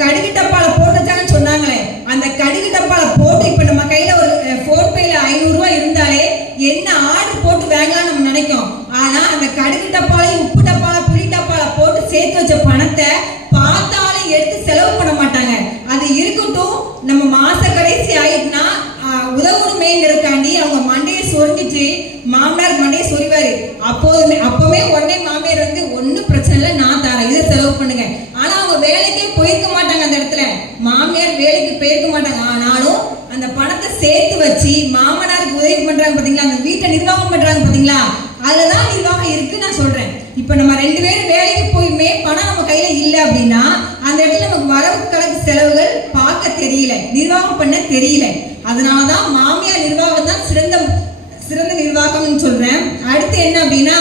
கடுகு டப்பால போட்டுச்சான்னு சொன்னாங்களே, அந்த கடுகு டப்பால போட்டு இப்ப நம்ம கையில ஒரு போன்பேல 500 ரூபாய் இருந்தாலே என்ன ஆர்டர் போட்டு வாங்கலாம் நம்ம நினைக்கும். ஆனா அந்த கடுகு டப்பால, உப்பு டப்பால, புளி டப்பால போட்டு சேர்த்து வச்ச பணத்தை பார்த்தாலும் எடுத்து செலவு பண்ண மாட்டாங்க. அது இருக்கட்டும், நம்ம மாச கடைசி ஆயிட்டுனா உதவுமைங்கிறதுக்காண்டி அவங்க மண்டையை சொரிஞ்சிட்டு மாமனார் மண்டையை சொரிவாரு. அப்பவே உடனே மாமியார் வந்து ஒன்னும் பிரச்சனை இல்லை, நான் தரேன், இதை செலவு பண்ணுங்க. ஆனா அவங்க வேலைக்கே போயிருக்க மாட்டாங்க. அந்த இடத்துல மாமியார் வேலைக்கு போயிருக்க மாட்டாங்க. ஆனாலும் அந்த பணத்தை சேர்த்து வச்சு மாமனாருக்கு உதவி பண்றாங்க பாத்தீங்களா, அந்த வீட்டை நிர்வாகம் பண்றாங்க பாத்தீங்களா, அதுலதான் நிர்வாகம் இருக்கு நான் சொல்றேன். இப்ப நம்ம 2 பேரும் வேலைக்கு போயுமே பணம் நம்ம கையில இல்லை அப்படின்னா அந்த இடத்துல நமக்கு வரவு கணக்கு செலவுகள் பார்க்க தெரியல, நிர்வாகம் பண்ண தெரியல. அதனாலதான் மாமியார் நிர்வாகம் தான் சிறந்த நிர்வாகம்னு சொல்றேன். அடுத்து என்ன அப்படின்னா,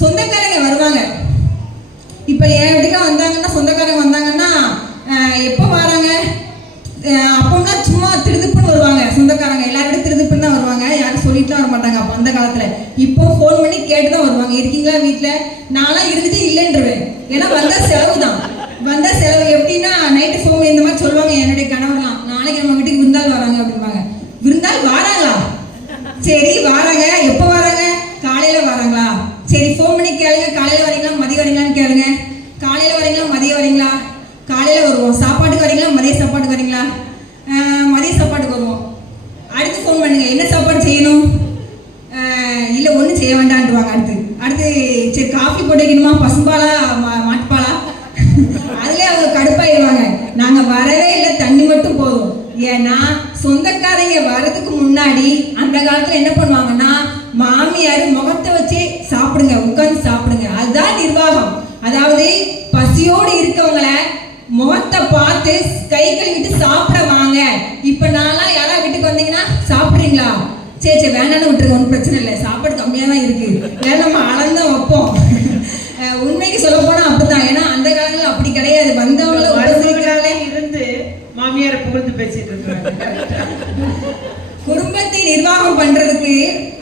சொந்தக்காரங்க வருவாங்க. இப்ப என் வீட்டுக்கு வந்தாங்கன்னா, சொந்தக்காரங்க வந்தாங்கன்னா எப்போ வராங்க, அப்போனா சும்மா திருதுப்புன்னு வருவாங்க. சொந்தக்காரங்க எல்லாரும் திருதுப்புன்னு தான் வருவாங்க, யாரும் சொல்லிட்டுலாம் வர மாட்டாங்க. அப்போ அந்த காலத்துல இப்போ ஃபோன் பண்ணி கேட்டுதான் வருவாங்க, இருக்கீங்களா வீட்டுல. நான்லாம் இருந்துட்டு இல்லைன்றுவேன். ஏன்னா வந்தா செலவு தான். வந்தா செலவு எப்படின்னா, நைட்டு ஃபோன் இந்த மாதிரி சொல்லுவாங்க என்னுடைய கணவர்லாம், நாளைக்கு நம்ம வீட்டுக்கு விருந்தாள் வராங்க அப்படிம்பாங்க. விருந்தாள் வாராங்களா? சரி வாராங்க, எப்போ வராங்க? காலையில வராங்களா? சரி ஃபோன் பண்ணி கேளுங்க, காலையில வரீங்களா மதியம் வரீங்களான்னு கேளுங்க. காலையில வரீங்களா மதியம் வரீங்களா? காலையில வருவோம். சாப்பாட்டுக்கு வரீங்களா மதிய சாப்பாட்டுக்கு வரீங்களா? மதிய சாப்பாட்டுக்கு வருவோம். அடுத்து ஃபோன் பண்ணுங்க, என்ன சாப்பாடு செய்யணும்? இல்லை ஒன்றும் செய்ய வேண்டான்ட்டுருவாங்க. அடுத்து சரி காஃபி போட்டு வைக்கணுமா, பசும்பாலா மாட்டுப்பாலா? அதுலேயே அவங்க கடுப்பாயிடுவாங்க. நாங்கள் வரவே இல்லை, தண்ணி மட்டும் போதும். ஏன்னா சொந்தக்காரங்க வர்றதுக்கு முன்னாடி அந்த காலத்துல என்ன பண்ணுவாங்கன்னா, மாமியார் முகத்தை வச்சே சாப்பிடுங்க, உட்கார்ந்து சாப்பிடுங்க, அதுதான் நிர்வாகம். அதாவது பசியோடு இருக்கவங்கள முகத்தை பார்த்து கை கழுவிட்டு சாப்பிட வாங்க. இப்ப நான்லாம் யாராவது வீட்டுக்கு வந்தீங்கன்னா சாப்பிடுறீங்களா, சரி வேண்டாம்னு விட்டுருங்க, ஒன்றும் பிரச்சனை இல்லை, சாப்பாடு கம்மியா தான் இருக்கு, ஏன்னா நம்ம அளந்தான் வைப்போம். உண்மைக்கு சொல்ல போனா அப்படித்தான். ஏன்னா அந்த காலத்துல அப்படி கிடையாது. வந்தவங்கள உபசரிக்கிறாங்களே இருந்து மாமியாரை புகழ்ந்து பேசிட்டு இருக்காங்க. குடும்பத்தை நிர்வாகம் பண்றதுக்கு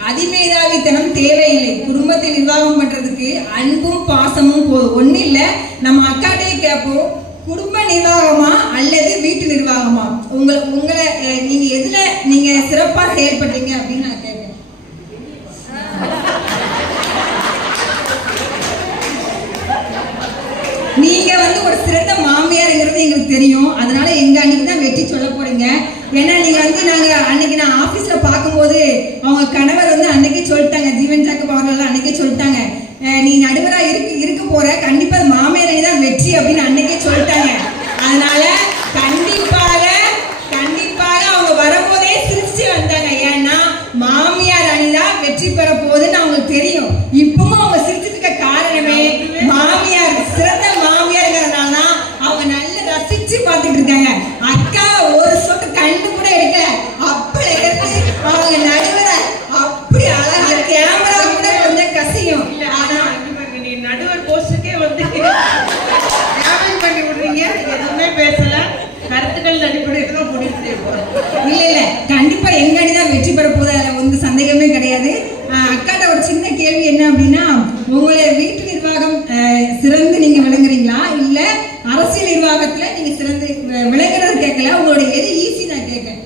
அதிமேதாவித்தனம் தேவையில்லை. குடும்பத்தை நிர்வாகம் பண்றதுக்கு அன்பும் பாசமும் போதும். ஒண்ணு இல்ல, நம்ம அக்காட்டையே கேட்போம், குடும்ப நிர்வாகமா அல்லது வீட்டு நிர்வாகமா, உங்களை நீங்க எதுல நீங்க சிறப்பா செயல்படுறீங்க அப்படின்னு நான் கேட்பேன். நீங்க வந்து ஒரு சிறந்த மாமியாருங்கிறது எங்களுக்கு தெரியும். அதனால எங்க அன்னைக்கு தான் வெற்றி சொல்ல போறீங்க. ஏன்னா நீங்க வந்து அன்னைக்கு நான் ஆபீஸ்ல பார்க்கும்போது அவங்க கணவர் வந்து அன்னைக்கே சொல்லிட்டாங்க, ஜீவன் ஜாக்கப் அவர்கள் அன்னைக்கே சொல்லிட்டாங்க, நீ நடுவரா இருக்க போற, கண்டிப்பா மாமியாரை தான் வெற்றி அப்படின்னு அன்னைக்கே சொல்லிட்டாங்க. அதனால கண்டிப்பாக அவங்க வரும்போதே சிரிச்சு வந்தாங்க. ஏன்னா மாமியார் அணிதான் வெற்றி பெற போகுதுன்னு அவங்களுக்கு தெரியும். இப்பவும் அவங்க சிரிச்சுட்டு இருக்க காரணமே மாமியார் சிறந்த மாமியாருங்கிறதுனால தான் அவங்க நல்ல ரசிச்சு பார்த்துட்டு இருக்காங்க. அக்கா ஒரு சொட்டு கண்ணு கூட எடுக்க அப்படி எடுத்து அவங்க நடுவரை அப்படி அழகா கேமரா கூட கொஞ்சம் கசியும். ஆனா நீ நடுவர் போஸ்டுக்கே வந்து பண்ணி விடுறீங்க, எதுவுமே பேசல, கருத்துக்கள் அடிப்படையில் தான் முடிவு செய்வோம். இல்ல கண்டிப்பா எங்க அணி தான் வெற்றி பெற போகுது, அதுல வந்து சந்தேகமே கிடையாது. அக்காட்ட ஒரு சின்ன கேள்வி என்ன அப்படின்னா, உங்களுடைய வீட்டு நிர்வாகம் சிறந்து நீங்க விளங்குறீங்களா, இல்ல அரசியல் நிர்வாகத்துல நீங்க சிறந்து விளங்குறது கேட்கல, உங்களுடைய எது ஈஸி நான் கேட்கேன்.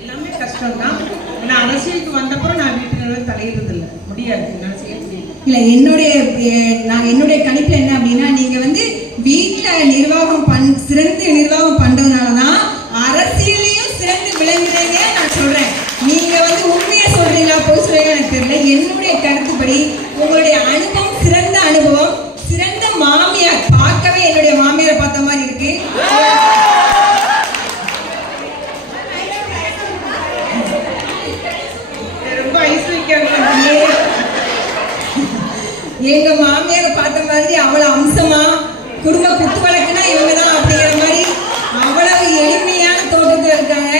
எல்லாமே கஷ்டம் தான். ஆனா அரசியலுக்கு வந்தப்பறம் நான் வீட்டு நிர்வாகம் தலையிடுறது இல்லை, முடியாது, நான் செய்ய முடியும். இல்ல என்னுடைய கணிப்புல என்ன அப்படின்னா, நீங்க வந்து வீட்டுல சிறந்து நிர்வாகம் பண்றதுனாலதான் அரசியலையும் சிறந்து விளங்குறீங்க நான் சொல்றேன். நீங்க வந்து உண்மையை சொல்றீங்களா போய் சொல்றீங்க எனக்கு தெரியல. என்னுடைய கருத்துப்படி உங்களுடைய அனுபவம் சிறந்த அனுபவம், சிறந்த மாமியார். பார்க்கவே என்னுடைய மாமியாரை பார்த்த மாதிரி இருக்கு. ரொம்ப ஐஸ் வைக்காங்க. எங்க மாமியாரை பார்த்த மாதிரி அவ்வளவு அம்சமா, குடும்ப குத்து வழக்குனா இவங்கதான் அப்படிங்கிற மாதிரி அவ்வளவு எளிமையான தோட்டத்துல இருக்காங்க.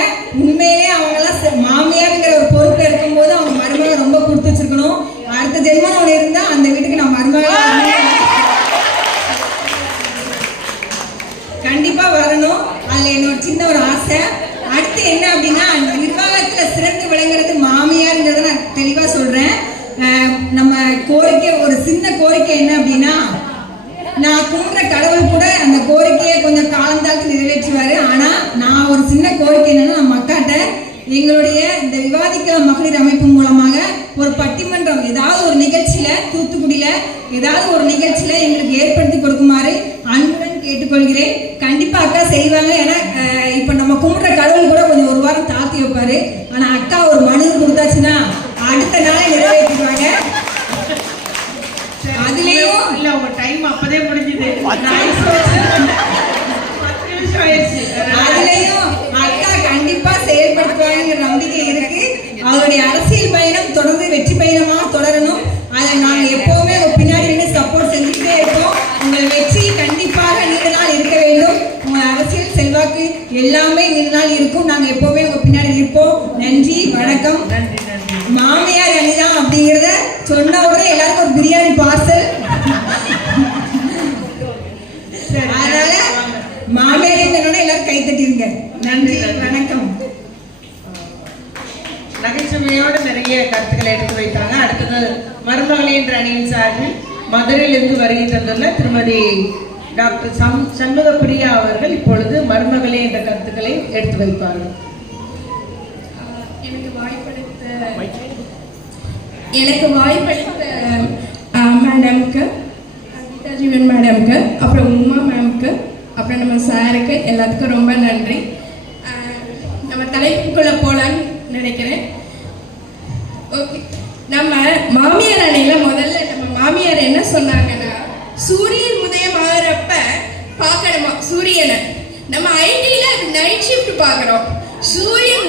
உண்மையிலே அவங்கெல்லாம் மாமியாருங்கிற ஒரு பொறுப்புல இருக்கும்போது அவங்க மருமகளை ரொம்ப கொடுத்து வச்சிருக்கணும். அடுத்த ஜென்மம் அவன் இருந்தா அந்த வீட்டுக்கு நான் மருமகளை கண்டிப்பா வரணும். அதுல என்னோட சின்ன ஒரு ஆசை. அடுத்து என்ன அப்படின்னா, நிர்வாகத்துல சிறந்து விளங்குறது மாமியாருங்கிறத நான் தெளிவா சொல்றேன். நம்ம கோரிக்கை, ஒரு சின்ன கோரிக்கை என்ன அப்படின்னா, நான் கும்பிட்ற கடவுள் கூட சின்ன கோரிக்கை என்னன்னா, நம்ம அக்காட்ட எங்களுடைய இந்த விவாதிக்கிற மகளிர் அமைப்பு மூலமாக ஒரு பட்டிமன்றம் ஏதாவது ஒரு நிகழ்ச்சியில, தூத்துக்குடியில ஏதாவது ஒரு நிகழ்ச்சியில எங்களுக்கு ஏற்படுத்தி கொடுக்குமாறு அன்புடன் கேட்டுக்கொள்கிறேன். கண்டிப்பா அக்கா செய்வாங்க. ஏன்னா இப்ப நம்ம கும்பிடுற கடவுள் கூட கொஞ்சம் ஒரு வாரம் தாத்தி வைப்பாரு. ஆனா அக்கா ஒரு மனு கொடுத்தாச்சுன்னா அடுத்த நாளே நிறைவேற்றிடுவாங்க. அதுலயும் இல்ல உங்க டைம் அப்பதே முடிஞ்சது. 10 நிமிஷம் ஆயிடுச்சு. அதுலயும் அக்கா கண்டிப்பா செயல்படுத்துவாங்க நம்பிக்கை இருக்கு. அவருடைய அரசியல் பயணம் தொடர்ந்து வெற்றி பயணமா தொடரணும். அதை நாங்க எப்பவுமே உங்க பின்னாடி நின்று சப்போர்ட் செஞ்சுக்கிட்டே இருக்கோம். உங்கள் வெற்றி கண்டிப்பாக நீண்ட நாள் இருக்க வேண்டும். உங்க அரசியல் செல்வாக்கு எல்லாமே நீண்ட நாள் இருக்கும். நாங்க எப்பவுமே உங்க பின்னாடி இருப்போம். நன்றி, வணக்கம். நன்றி நன்றி. மாமியார் அணிதான் அப்படிங்கிறத சொன்ன உடனே எல்லாருக்கும் ஒரு பிரியாணி பார்சல். சரி, அதனால மாமியார் என்னன்னா எல்லாரும் கை தட்டிருங்க. நன்றி, வணக்கம். நகைச்சுவையோடு நிறைய கருத்துக்களை எடுத்து வைத்தாங்க. அடுத்தது மருமகளே என்ற அணியின் சார்பில் மதுரையிலிருந்து வருகை தந்துள்ள திருமதி டாக்டர் சண்முகப்பிரியா அவர்கள் இப்பொழுது மருமகளே என்ற கருத்துக்களை எடுத்து வைப்பார்கள். எனக்கு வாய்ப்பளித்த மேடம்க்கு, கீதா ஜீவன் மேடம்க்கு, அப்புறம் உமா மேம்க்கு, அப்புறம் நம்ம சாருக்கு எல்லாத்துக்கும் ரொம்ப நன்றி. நம்ம தலைப்புக்குள்ளே போகலான்னு நினைக்கிறேன். ஓகே, நம்ம மாமியார் அணையில் முதல்ல நம்ம மாமியார் என்ன சொன்னாங்கன்னா, சூரியன் உதயம் ஆகிறப்ப பார்க்கணுமா சூரியனை. நம்ம ஐடியில் நைட் ஷிஃப்ட் பார்க்குறோம். சூரியன்